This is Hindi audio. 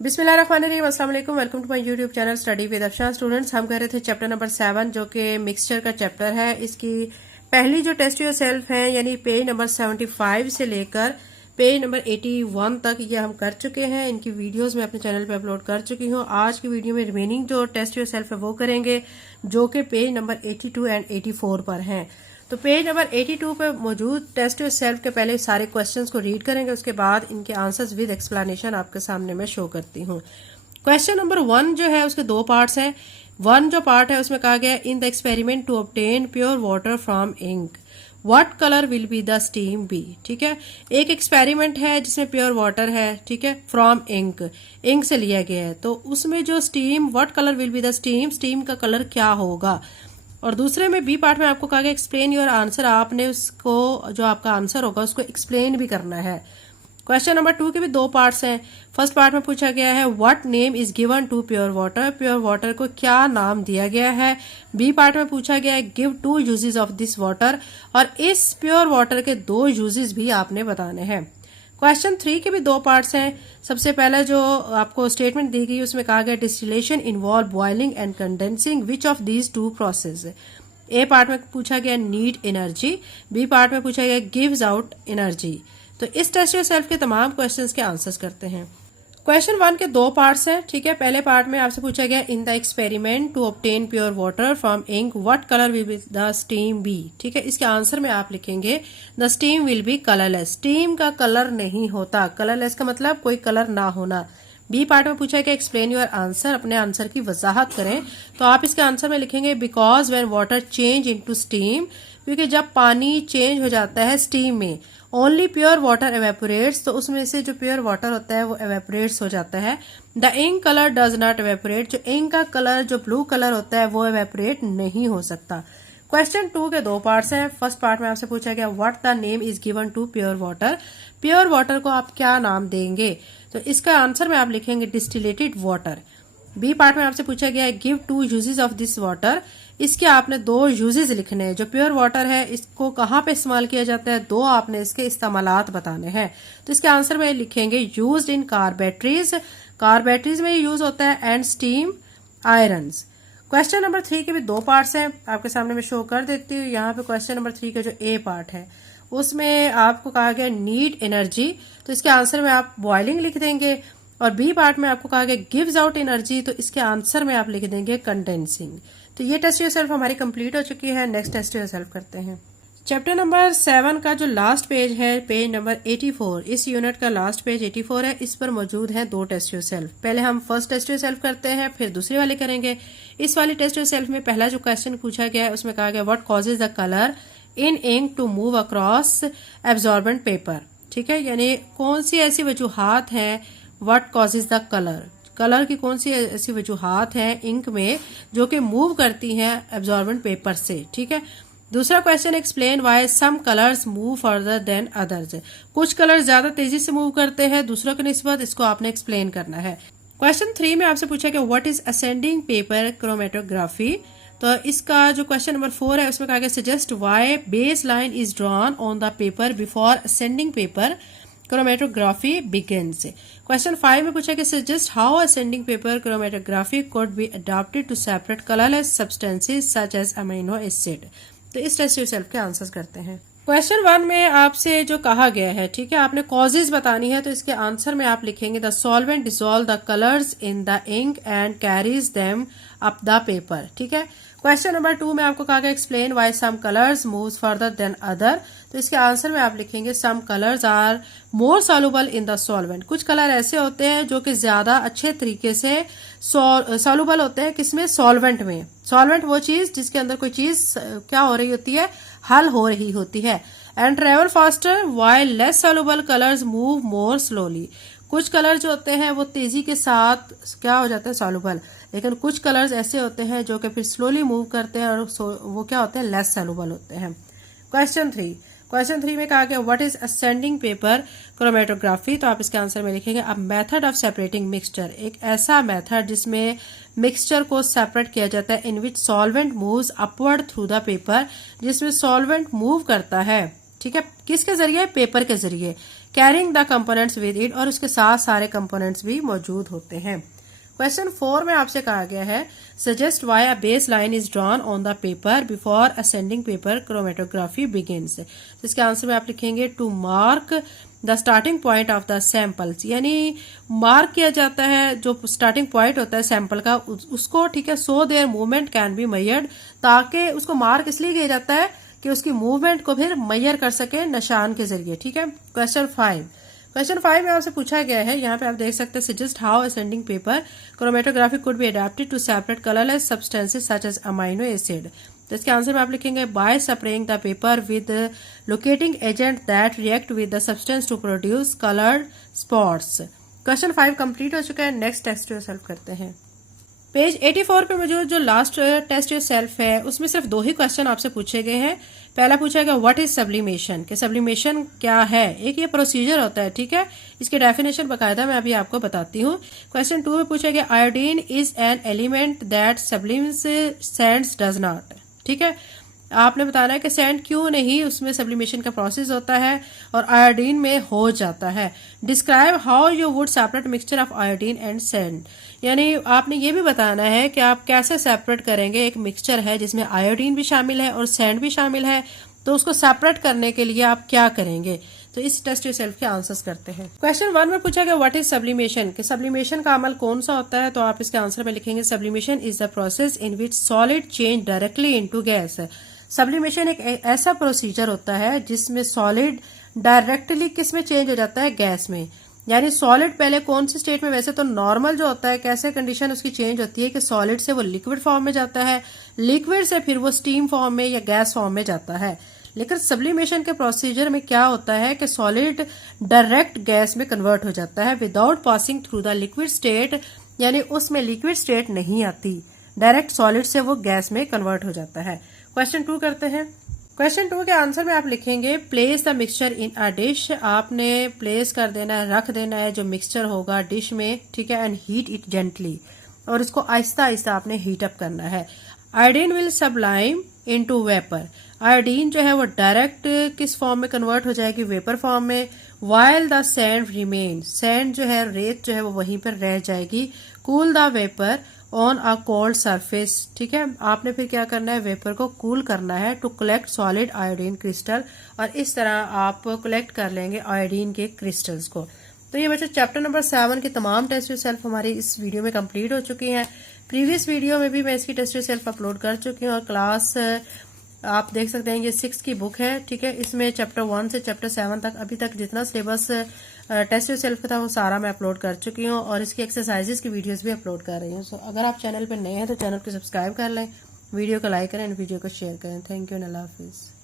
बिस्मिल्लाहिर्रहमानिर्रहीम, अस्सलाम वालेकुम। Welcome to my YouTube channel study with Afshan. Students, हम कर रहे थे चैप्टर नंबर 7 जो कि मिक्सचर का चैप्टर है। इसकी पहली जो टेस्ट योर सेल्फ है यानी पेज नंबर 75 से लेकर पेज नंबर 81 तक ये हम कर चुके हैं। इनकी वीडियोस मैं अपने चैनल पे अपलोड कर चुकी हूँ। आज की वीडियो में रिमेनिंग जो टेस्ट योर सेल्फ है वो करेंगे जो कि पेज नंबर 82 एंड 84 पर हैं। तो पेज नंबर 82 पे मौजूद टेस्ट योर सेल्फ के पहले सारे क्वेश्चंस को रीड करेंगे, उसके बाद इनके आंसर्स विद एक्सप्लेनेशन आपके सामने मैं शो करती हूँ। क्वेश्चन नंबर 1 जो है उसके दो पार्ट्स हैं। 1 जो पार्ट है उसमें कहा गया है in the experiment to obtain pure water from ink what colour will be the steam be. ठीक है, एक एक्सपेरिमेंट है जिसमें प्योर वाटर है, ठीक है, फ्रॉम इंक से लिया गया है। तो उसमें जो steam, what colour will be the steam, steam का कलर क्या होगा। और दूसरे में बी पार्ट में आपको कहा गया एक्सप्लेन योर आंसर, आपने उसको जो आपका आंसर होगा उसको एक्सप्लेन भी करना है। क्वेश्चन नंबर 2 के भी दो पार्ट्स हैं। फर्स्ट पार्ट में पूछा गया है what name is given to pure water, pure water को क्या नाम दिया गया है। बी पार्ट में पूछा गया है give 2 uses of this water, और इस प्योर वाटर के 2 यूजेस भी आपने बताने हैं। क्वेश्चन 3 के भी दो पार्ट्स हैं। सबसे पहला जो आपको स्टेटमेंट दी गई उसमें कहा गया distillation involve boiling and condensing which of these 2 process. A part में पूछा गया नीड एनर्जी, बी पार्ट में पूछा गया गिव्स आउट एनर्जी। तो इस टेस्ट योर सेल्फ के तमाम क्वेश्चंस के आंसर्स करते हैं। क्वेश्चन 1 के दो पार्ट्स हैं, ठीक है। पहले पार्ट में आपसे पूछा गया in the experiment to obtain pure water from ink what colour will be the steam be. ठीक है, इसके आंसर में आप लिखेंगे the steam will be colourless. Steam का कलर नहीं होता, कलरलेस का मतलब कोई कलर ना होना। बी पार्ट में पूछा गया एक्सप्लेन योर आंसर, अपने आंसर की वजाहत करें। तो आप इसके आंसर में लिखेंगे because when water change into steam, क्योंकि जब पानी चेंज हो जाता है स्टीम में, ओनली प्योर वाटर एवेपोरेट्स, तो उसमें से जो प्योर वाटर होता है वो एवेपोरेट्स हो जाता है। The ink colour does not evaporate, जो इंक का कलर जो ब्लू कलर होता है वो एवेपोरेट नहीं हो सकता। क्वेश्चन 2 के दो पार्ट्स हैं। फर्स्ट पार्ट में आपसे पूछा गया what the name is given to pure water, pure water को आप क्या नाम देंगे। तो इसका आंसर में आप लिखेंगे डिस्टिलेटेड वाटर। बी पार्ट में आपसे पूछा गया है give 2 uses of this water, इसके आपने 2 यूजेस लिखने हैं। जो प्योर वाटर है इसको कहाँ पे इस्तेमाल किया जाता है, 2 आपने इसके इस्तेमालात बताने हैं। तो इसके आंसर में लिखेंगे used in car batteries, car batteries में यूज होता है, and steam irons. Question number 3 के भी दो पार्ट्स हैं, आपके सामने मैं शो कर देती हूँ। यहाँ पे क्वेश्चन नंबर 3 का जो ए पार्ट है उसमें आपको कहा गया नीड एनर्जी, तो इसके आंसर में आप बॉइलिंग लिख देंगे। और बी पार्ट में आपको कहा गया गिव्स आउट एनर्जी, तो इसके आंसर में आप लिख देंगे कंडेंसिंग। तो ये टेस्ट योर सेल्फ हमारी कंप्लीट हो चुकी है। नेक्स्ट टेस्ट योर सेल्फ करते हैं। चैप्टर नंबर 7 का जो लास्ट पेज है पेज नंबर 84, इस यूनिट का लास्ट पेज 84 है। इस पर मौजूद है 2 टेस्ट योर सेल्फ। पहले हम फर्स्ट टेस्ट योर सेल्फ करते हैं, फिर दूसरे वाले करेंगे। इस वाली टेस्ट योर सेल्फ में पहला जो क्वेश्चन पूछा गया है उसमें कहा गया what causes the colour in ink to move across absorbent paper. ठीक है, यानी कौन सी ऐसी वजूहात हैं, what causes the colour, colour की कौन सी ऐसी वजूहात हैं इंक में जो कि मूव करती हैं एब्जॉर्बेंट पेपर से। ठीक है, दूसरा question explain why some colours move further than others, कुछ कलर ज्यादा तेजी से मूव करते हैं दूसरों की निस्बत, इसको आपने एक्सप्लेन करना है। क्वेश्चन 3 में आपसे पूछा कि what is ascending paper chromatography. तो इसका जो क्वेश्चन नंबर 4 है उसमें कहा गया suggest why base line is drawn on the paper before ascending paper chromatography begins. Question 5 में पूछा कि suggest how ascending paper chromatography could be adopted to separate colourless substances such as amino acid. तो इस टेस्ट योर सेल्फ के आंसर्स करते हैं। क्वेश्चन 1 में आपसे जो कहा गया है, ठीक है, आपने कॉजेज बतानी है। तो इसके आंसर में आप लिखेंगे the solvent dissolve the colours in the ink and carries them up the paper. ठीक है, क्वेश्चन नंबर 2 में आपको कहा गया explain why some colours moves further than other. तो इसके आंसर में आप लिखेंगे some colours are more soluble in the solvent, कुछ कलर ऐसे होते हैं जो कि ज्यादा अच्छे तरीके से सॉल्युबल होते हैं, किसमें, सॉल्वेंट में। सॉल्वेंट वो चीज जिसके अंदर कोई चीज क्या हो रही होती है, हल हो रही होती है। And travel faster while less soluble colours move more slowly, कुछ कलर जो होते हैं वो तेजी के साथ क्या हो जाते हैं, सॉल्युबल, लेकिन कुछ कलर्स ऐसे होते हैं जो कि फिर स्लोली मूव करते हैं और वो क्या होते हैं, लेस सॉल्युबल होते हैं। क्वेश्चन 3 में कहा गया what is ascending paper chromatography. तो आप इसके आंसर में लिखेंगे a method of separating mixture, एक ऐसा मेथड जिसमें मिक्सचर को सेपरेट किया जाता है, in which solvent moves upward through the paper, जिसमें सॉल्वेंट मूव करता है, ठीक है, किसके जरिए, पेपर के जरिए। Carrying the components with it, और उसके साथ सारे कंपोनेंट्स भी मौजूद होते हैं। क्वेश्चन 4 में आपसे कहा गया है suggest why a base line is drawn on the paper before ascending paper chromatography begins. इसके आंसर में आप लिखेंगे to mark the starting point of the samples, यानी मार्क किया जाता है जो स्टार्टिंग पॉइंट होता है सैंपल का उसको, ठीक है, so there movement can be measured, ताकि उसको मार्क इसलिए किया जाता है कि उसकी मूवमेंट को फिर मेजर कर सके निशान के जरिए, ठीक है। क्वेश्चन 5 में आपसे पूछा गया है, यहाँ पे आप देख सकते हैं suggest how ascending paper chromatography could be adapted to separate colourless substances such as amino acid. तो इसके आंसर में आप लिखेंगे by spraying the paper with locating agent that react with the substance to produce coloured spots. Question 5 complete हो चुका है। नेक्स्ट टेस्ट योरसेल्फ करते हैं। पेज 84 पे मौजूद जो लास्ट टेस्ट योरसेल्फ है उसमें सिर्फ 2 ही क्वेश्चन आपसे पूछे गए हैं। पहला पूछा गया व्हाट इज सब्लिमेशन, कि सब्लिमेशन क्या है। एक ये प्रोसीजर होता है, ठीक है, इसकी डेफिनेशन बकायदा मैं अभी आपको बताती हूँ। क्वेश्चन 2 में पूछा गया iodine is an element that sublimes sands does not, ठीक है, आपने बताना है कि सैंड क्यों नहीं उसमें सब्लिमेशन का प्रोसेस होता है और आयोडीन में हो जाता है। Describe how you would separate mixture of iodine and sand, यानी आपने ये भी बताना है कि आप कैसे सेपरेट करेंगे एक मिक्सचर है जिसमें आयोडीन भी शामिल है और सैंड भी शामिल है, तो उसको सेपरेट करने के लिए आप क्या करेंगे। तो इस टेस्ट योरसेल्फ के आंसर्स करते हैं। क्वेश्चन 1 में पूछा गया व्हाट इज सब्लिमेशन, कि सब्लिमेशन का अमल कौन सा होता है। तो आप इसके आंसर में लिखेंगे sublimation is the process in which solid change directly into gas. Sublimation एक ऐसा प्रोसीजर होता है जिसमें सॉलिड डायरेक्टली किस में चेंज हो जाता है, गैस में। यानी सॉलिड पहले कौन सी स्टेट में, वैसे तो नॉर्मल जो होता है कैसे कंडीशन उसकी चेंज होती है कि सॉलिड से वो लिक्विड फॉर्म में जाता है, लिक्विड से फिर वो स्टीम फॉर्म में या गैस फॉर्म में जाता है। लेकिन सब्लिमेशन के प्रोसीजर में क्या होता है कि सॉलिड डायरेक्ट गैस में कन्वर्ट हो जाता है without passing through the liquid state, यानी उसमें लिक्विड स्टेट नहीं आती, डायरेक्ट सॉलिड से वो गैस में कन्वर्ट हो जाता है। क्वेश्चन 2 करते हैं। क्वेश्चन 2 के आंसर में आप लिखेंगे place the mixture in a dish, आपने प्लेस कर देना है, रख देना है जो मिक्सचर होगा डिश में, ठीक है, एंड हीट इट जेंटली, और इसको आहिस्ता आहिस्ता आपने हीट अप करना है। Iodine will sublime into vapour, iodine जो है वो डायरेक्ट किस फॉर्म में कन्वर्ट हो जाएगी, वेपर फॉर्म में। While the sand remain, sand जो है रेत जो है वो वहीं पर रह जाएगी। Cool the vapour on a cold surface, ठीक है, आपने फिर क्या करना है, वेपर को कूल करना है to collect solid iodine crystal, और इस तरह आप कलेक्ट कर लेंगे आयोडीन के क्रिस्टल्स को। तो ये बच्चे चैप्टर नंबर 7 की तमाम टेस्ट योरसेल्फ हमारी इस वीडियो में कंप्लीट हो चुकी हैं। प्रीवियस वीडियो में भी मैं इसकी टेस्ट योरसेल्फ अपलोड कर चुकी हूँ, और क्लास आप देख सकते हैं ये 6 की बुक है, ठीक है, इसमें चैप्टर 1 से चैप्टर 7 तक अभी तक जितना सिलेबस टेस्ट योरसेल्फ का था वो सारा मैं अपलोड कर चुकी हूँ, और इसकी एक्सरसाइजेस की वीडियोस भी अपलोड कर रही हूँ। सो अगर आप चैनल पर नए हैं तो चैनल को सब्सक्राइब कर लें, वीडियो को लाइक करें, वीडियो को शेयर करें। थैंक यू, अल्लाह हाफिज़।